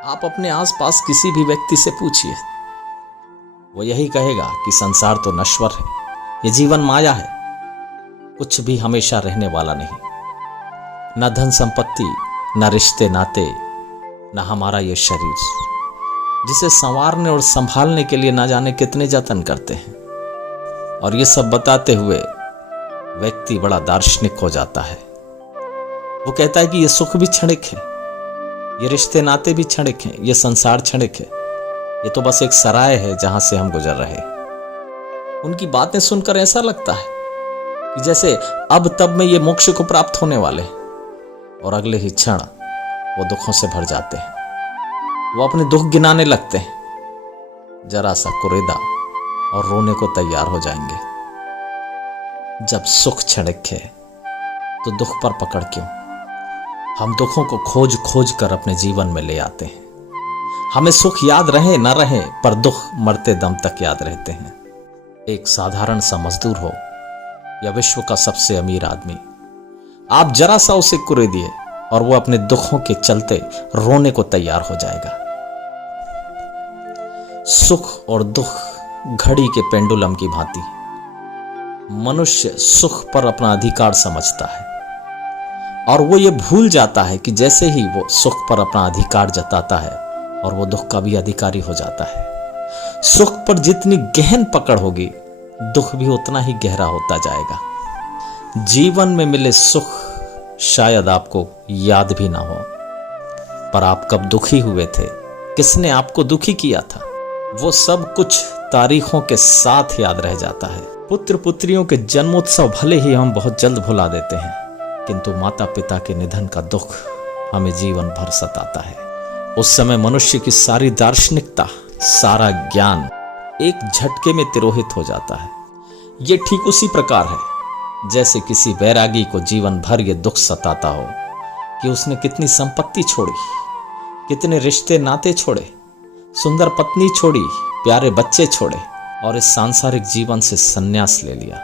आप अपने आसपास किसी भी व्यक्ति से पूछिए, वो यही कहेगा कि संसार तो नश्वर है, ये जीवन माया है, कुछ भी हमेशा रहने वाला नहीं। न धन संपत्ति, न रिश्ते नाते, न हमारा ये शरीर, जिसे संवारने और संभालने के लिए ना जाने कितने जतन करते हैं। और ये सब बताते हुए व्यक्ति बड़ा दार्शनिक हो जाता है। वो कहता है कि ये सुख भी क्षणिक है, ये रिश्ते नाते भी क्षणिक हैं, ये संसार क्षणिक है, ये तो बस एक सराय है जहां से हम गुजर रहे। उनकी बातें सुनकर ऐसा लगता है कि जैसे अब तब में ये मोक्ष को प्राप्त होने वाले हैं, और अगले ही क्षण वो दुखों से भर जाते हैं। वो अपने दुख गिनाने लगते हैं, जरा सा कुरेदा और रोने को तैयार हो जाएंगे। जब सुख क्षणिक है तो दुख पर पकड़ क्यों? हम दुखों को खोज खोज कर अपने जीवन में ले आते हैं। हमें सुख याद रहे न रहे, पर दुख मरते दम तक याद रहते हैं। एक साधारण सा मजदूर हो या विश्व का सबसे अमीर आदमी, आप जरा सा उसे कुरेदिए और वो अपने दुखों के चलते रोने को तैयार हो जाएगा। सुख और दुख घड़ी के पेंडुलम की भांति, मनुष्य सुख पर अपना अधिकार समझता है और वो ये भूल जाता है कि जैसे ही वो सुख पर अपना अधिकार जताता है और वो दुख का भी अधिकारी हो जाता है। सुख पर जितनी गहन पकड़ होगी, दुख भी उतना ही गहरा होता जाएगा। जीवन में मिले सुख शायद आपको याद भी ना हो, पर आप कब दुखी हुए थे, किसने आपको दुखी किया था, वो सब कुछ तारीखों के साथ याद रह जाता है। पुत्र पुत्रियों के जन्मोत्सव भले ही हम बहुत जल्द भुला देते हैं, किंतु माता पिता के निधन का दुख हमें जीवन भर सताता है। उस समय मनुष्य की सारी दार्शनिकता, सारा ज्ञान एक झटके में तिरोहित हो जाता है। ये ठीक उसी प्रकार है जैसे किसी बैरागी को जीवन भर ये दुख सताता हो कि उसने कितनी संपत्ति छोड़ी, कितने रिश्ते नाते छोड़े, सुंदर पत्नी छोड़ी, प्यारे बच्चे छोड़े और इस सांसारिक जीवन से संन्यास ले लिया।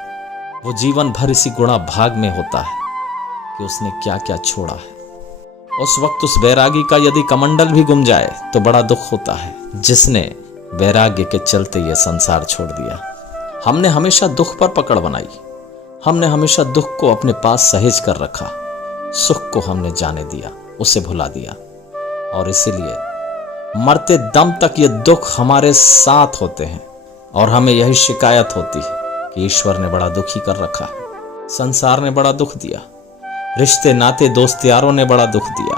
वो जीवन भर इसी गुणा भाग में होता है कि उसने क्या क्या छोड़ा है। उस वक्त उस वैरागी का यदि कमंडल भी गुम जाए तो बड़ा दुख होता है, जिसने वैराग्य के चलते यह संसार छोड़ दिया। हमने हमेशा दुख पर पकड़ बनाई, हमने हमेशा दुख को अपने पास सहेज कर रखा, सुख को हमने जाने दिया, उसे भुला दिया। और इसीलिए मरते दम तक ये दुख हमारे साथ होते हैं और हमें यही शिकायत होती है कि ईश्वर ने बड़ा दुखी कर रखा है, संसार ने बड़ा दुख दिया, रिश्ते नाते दोस्त यारों ने बड़ा दुख दिया।